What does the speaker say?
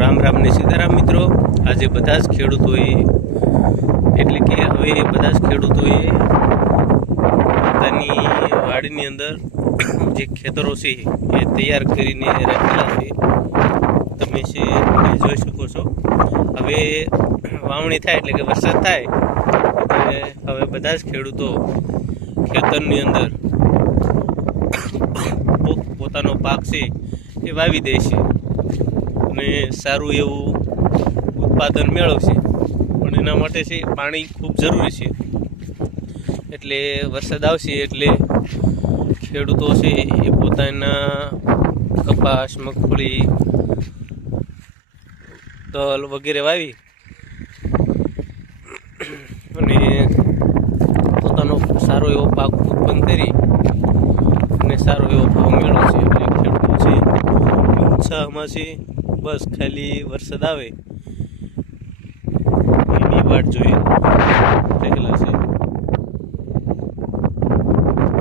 રામ રામ ને સીતારામ મિત્રો। આજે બધા જ ખેડૂતોએ એટલે કે હવે બધા જ ખેડૂતોએ પોતાની વાડીની અંદર જે ખેતરો છે એ તૈયાર કરીને રાખેલા છે। તમે જોઈ શકો છો। હવે વાવણી થાય એટલે કે વરસાદ થાય એટલે હવે બધા જ ખેડૂતો ખેતરની અંદર પોતાનો પાક છે એ વાવી દે છે અને સારું એવું ઉત્પાદન મેળવશે। પણ એના માટે છે પાણી ખૂબ જરૂરી છે। એટલે વરસાદ આવશે એટલે ખેડૂતો છે એ પોતાના કપાસ, મગફળી, તલ વગેરે વાવી અને પોતાનો સારો એવો પાક ઉત્પન્ન કરી અને સારો એવો ભાવ મેળવશે। એટલે ખેડૂતો છે ઉત્સાહમાં છે, બસ ખાલી વરસાદ આવે એની વાટ જોઈએ।